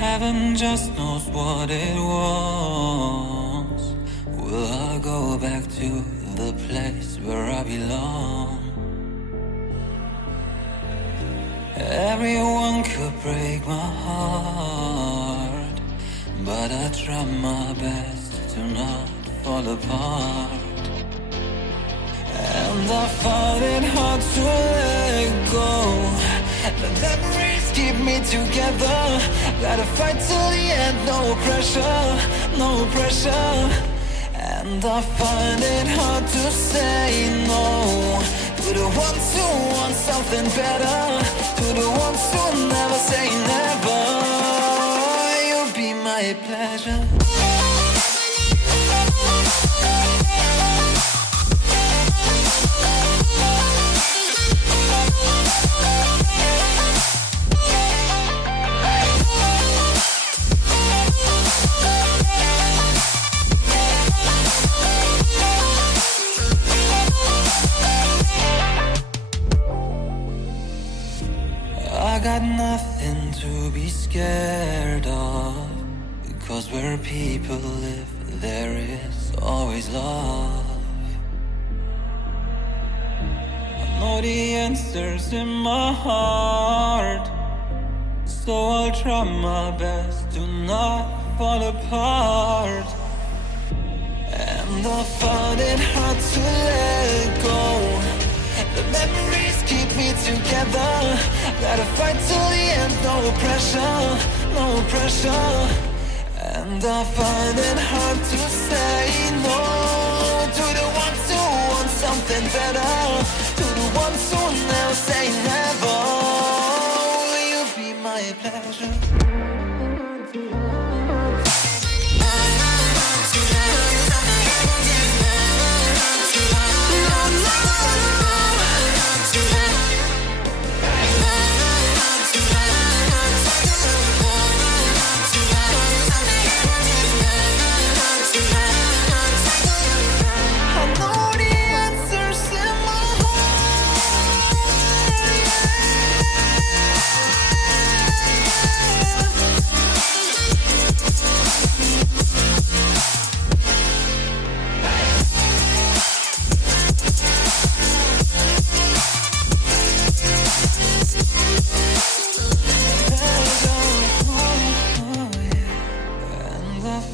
Heaven just knows what it wants. Will I go back to the place where I belong? Everyone could break my heart, but I try my best to not fall apart. And I find it hard to let go. The memories keep me together. Gotta fight till the end, no pressure, no pressure. And I find it hard to say no to the ones who want something better, to the ones who never say never. You'll be my pleasure. I got nothing to be scared of, because where people live, there is always love. I know the answers in my heart, so I'll try my best to not fall apart. And I find it hard to let go. The memories keep me together. Gotta fight till the end, no pressure, no pressure. And I find it hard to say no to the ones who want something better, to the ones who never say never. Will you be my pleasure?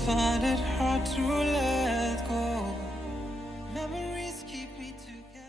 Find it hard to let go. Memories keep me together.